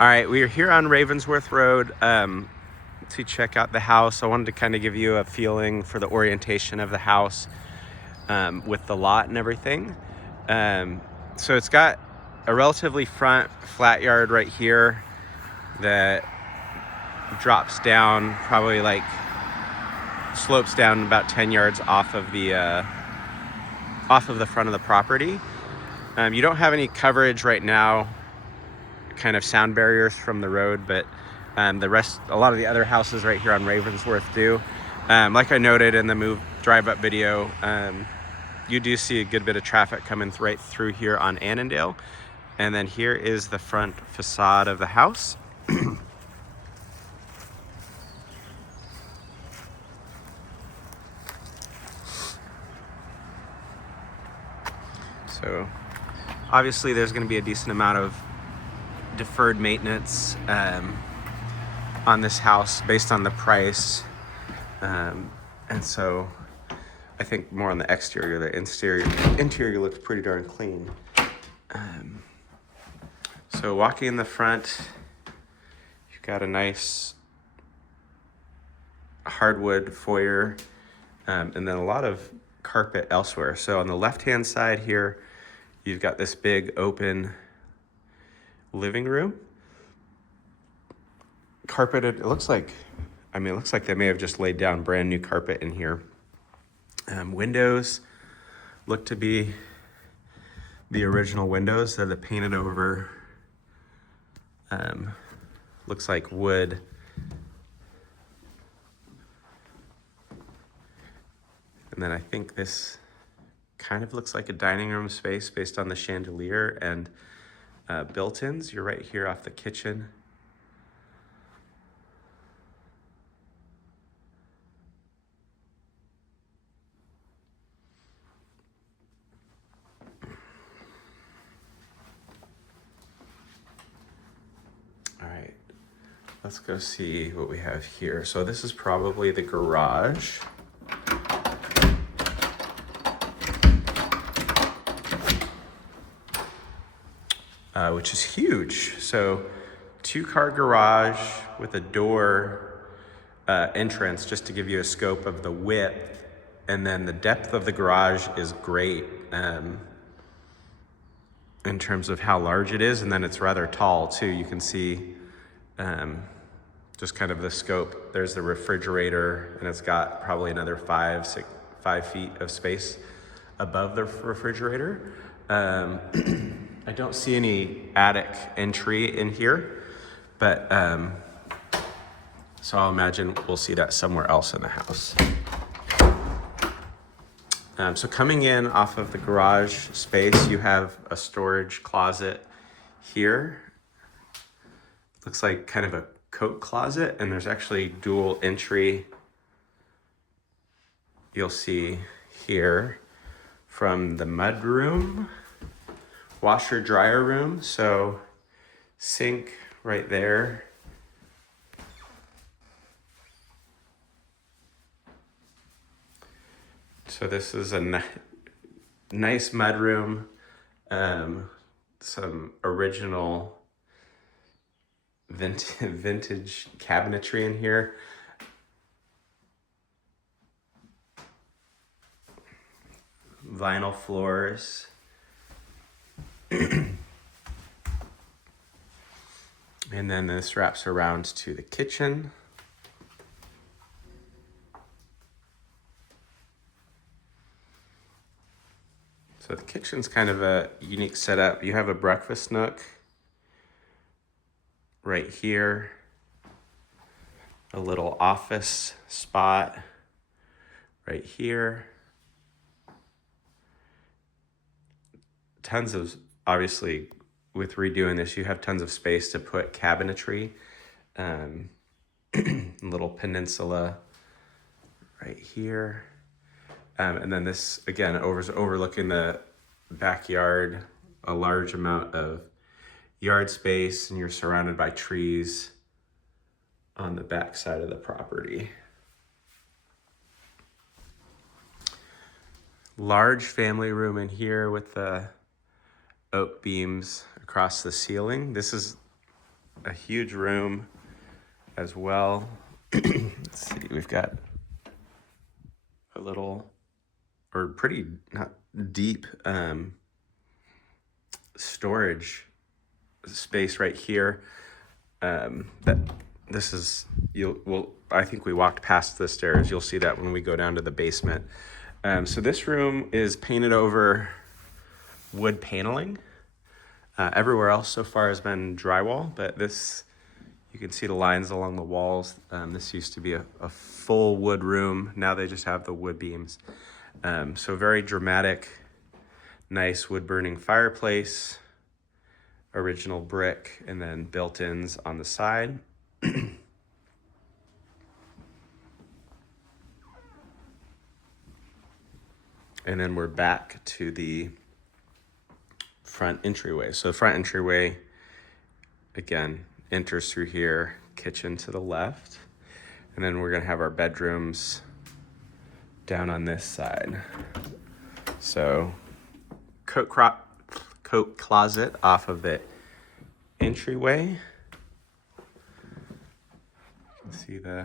All right, we are here on Ravensworth Road to check out the house. I wanted to kind of give you a feeling for the orientation of the house with the lot and everything. So it's got a relatively front flat yard right here that drops down, probably like slopes down about 10 yards off of the front of the property. You don't have any coverage right now, kind of sound barriers from the road, but a lot of the other houses right here on Ravensworth do. Like I noted in the drive up video, you do see a good bit of traffic coming right through here on Annandale. And then here is the front facade of the house. So obviously there's going to be a decent amount of deferred maintenance on this house based on the price. And so I think more on the exterior. The interior looks pretty darn clean. So walking in the front, you've got a nice hardwood foyer, and then a lot of carpet elsewhere. So on the left-hand side here, you've got this big open living room. Carpeted, it looks like they may have just laid down brand new carpet in here. Windows look to be the original windows. They're the painted over, looks like wood. And then I think this kind of looks like a dining room space based on the chandelier and built-ins. You're right here off the kitchen. All right, let's go see what we have here. So this is probably the garage. Which is huge. So 2-car garage with a door entrance, just to give you a scope of the width. And then the depth of the garage is great in terms of how large it is. And then it's rather tall too. You can see just kind of the scope. There's the refrigerator, and it's got probably another 5 feet of space above the refrigerator. I don't see any attic entry in here, but so I'll imagine we'll see that somewhere else in the house. So coming in off of the garage space, you have a storage closet here. Looks like kind of a coat closet, and there's actually dual entry. You'll see here from the mud room. Washer dryer room, so sink right there. So this is a nice mud room, some original vintage cabinetry in here. Vinyl floors. And then this wraps around to the kitchen. So the kitchen's kind of a unique setup. You have a breakfast nook right here, a little office spot right here. Tons of, obviously, with redoing this, you have tons of space to put cabinetry. Little peninsula right here. And then this, again, overlooking the backyard, a large amount of yard space, and you're surrounded by trees on the back side of the property. Large family room in here with the oak beams across the ceiling. This is a huge room as well. Let's see, we've got a little, or pretty not deep storage space right here. That this is I think we walked past the stairs. You'll see that when we go down to the basement. So this room is painted over wood paneling. Everywhere else so far has been drywall, but this, you can see the lines along the walls. This used to be a full wood room. Now they just have the wood beams. So very dramatic, nice wood burning fireplace, original brick, and then built-ins on the side. And then we're back to the front entryway. So front entryway, again, enters through here, kitchen to the left. And then we're gonna have our bedrooms down on this side. So coat closet off of the entryway. You can see the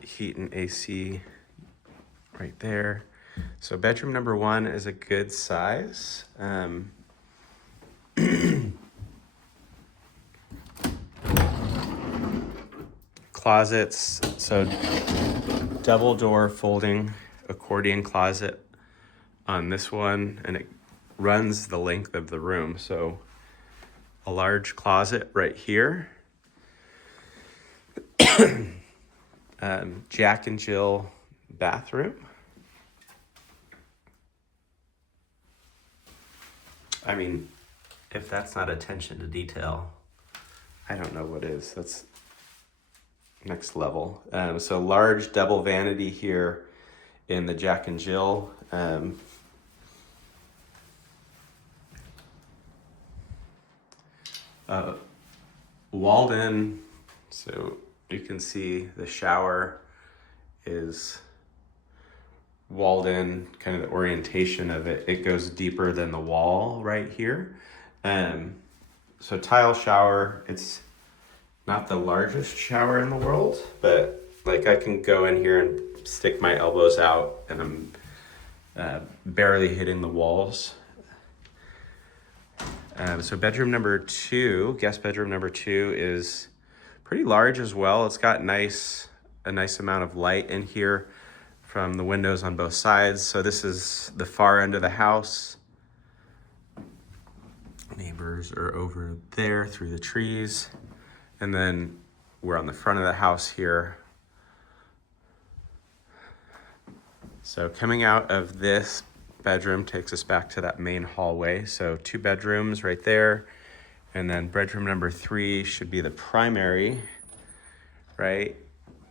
heat and AC right there. So bedroom number 1 is a good size. Closets, so double door folding accordion closet on this one, and it runs the length of the room. So a large closet right here. Jack and Jill bathroom. I mean, if that's not attention to detail, I don't know what is. That's next level. So large double vanity here in the Jack and Jill. Walled in, so you can see the shower is walled in, kind of the orientation of it. It goes deeper than the wall right here. So tile shower, it's not the largest shower in the world, but like I can go in here and stick my elbows out and I'm barely hitting the walls. So bedroom number 2, guest bedroom number 2 is pretty large as well. It's got a nice amount of light in here from the windows on both sides. So this is the far end of the house. Neighbors are over there through the trees. And then we're on the front of the house here. So coming out of this bedroom takes us back to that main hallway. So 2 bedrooms right there. And then bedroom number 3 should be the primary, right?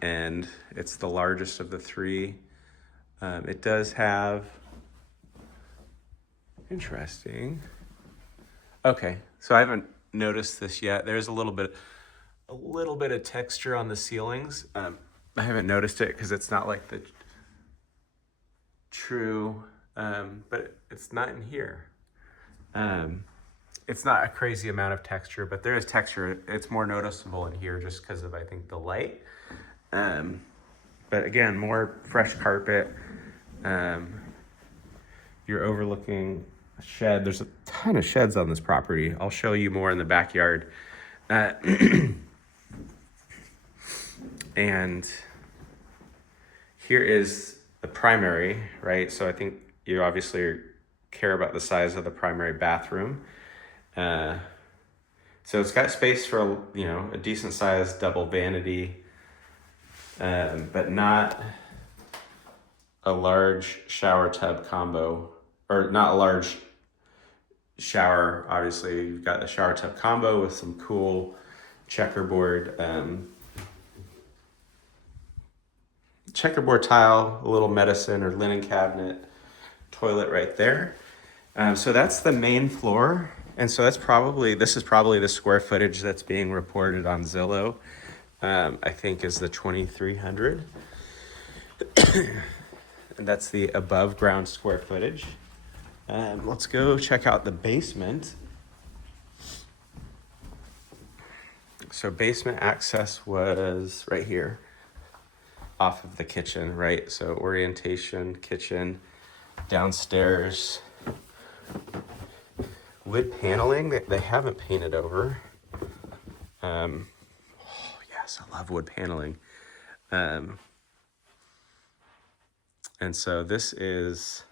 And it's the largest of the 3. It does have, interesting. Okay, so I haven't noticed this yet. There's a little bit of texture on the ceilings. I haven't noticed it because it's not like the true, but it's not in here. It's not a crazy amount of texture, but there is texture. It's more noticeable in here just because of, I think, the light. But again, more fresh carpet. You're overlooking a shed. There's a ton of sheds on this property. I'll show you more in the backyard. And here is the primary, right? So I think you obviously care about the size of the primary bathroom. So it's got space for, a decent sized double vanity, but not a large shower tub combo, or not a large shower. Obviously, you've got the shower tub combo with some cool checkerboard tile, a little medicine or linen cabinet, toilet right there. So that's the main floor. And so this is probably the square footage that's being reported on Zillow. I think is the 2,300. And that's the above ground square footage. Let's go check out the basement. So basement access was right here off of the kitchen, right? So orientation, kitchen, downstairs, wood paneling that they haven't painted over. Oh yes, I love wood paneling. And so this is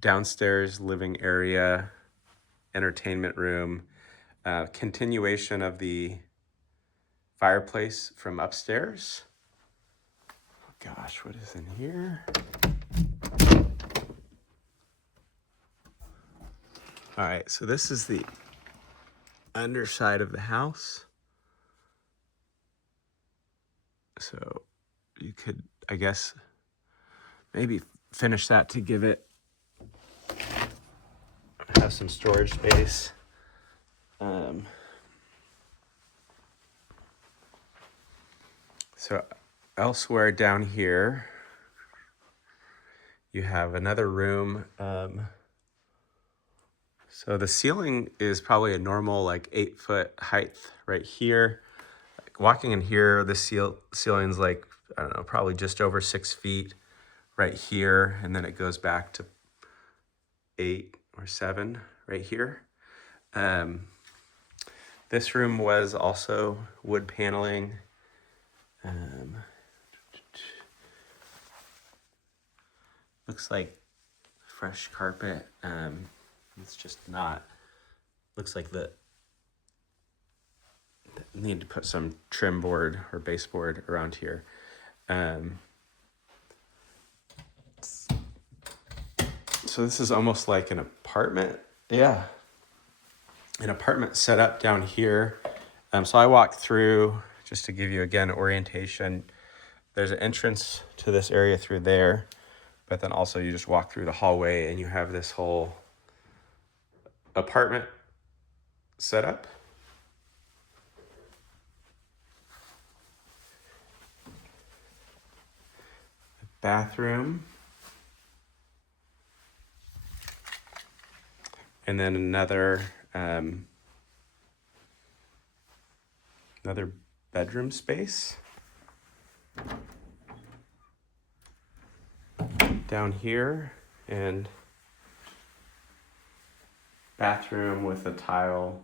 downstairs living area, entertainment room, continuation of the fireplace from upstairs. Oh gosh, what is in here? All right, so this is the underside of the house. So you could, I guess, maybe finish that to give it, have some storage space. So elsewhere down here, you have another room. So the ceiling is probably a normal like 8-foot height right here. Like walking in here, the ceiling's like, I don't know, probably just over 6 feet right here. And then it goes back to 8 or 7 right here. This room was also wood paneling. Looks like fresh carpet. It's just not, looks like need to put some trim board or baseboard around here. So this is almost like an apartment. Yeah. An apartment set up down here. So I walked through, just to give you again orientation. There's an entrance to this area through there, but then also you just walk through the hallway and you have this whole apartment set up. Bathroom. And then another bedroom space. Down here, and bathroom with a tile.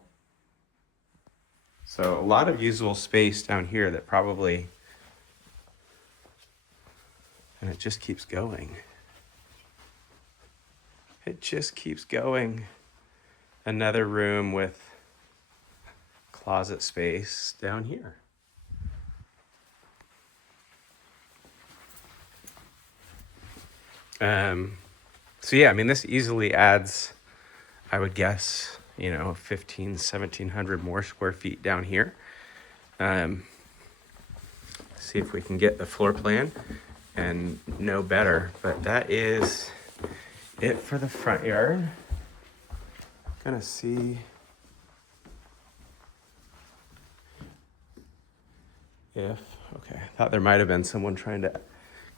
So a lot of usable space down here that probably, and it just keeps going. It just keeps going. Another room with closet space down here. So yeah, I mean, this easily adds, I would guess, 1,700 more square feet down here. See if we can get the floor plan and know better, but that is it for the front yard. Gonna see if, okay, I thought there might have been someone trying to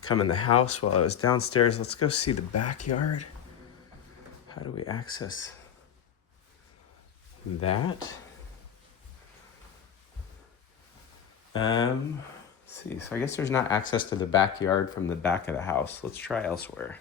come in the house while I was downstairs. Let's go see the backyard. How do we access that? Let's see, so I guess there's not access to the backyard from the back of the house. Let's try elsewhere.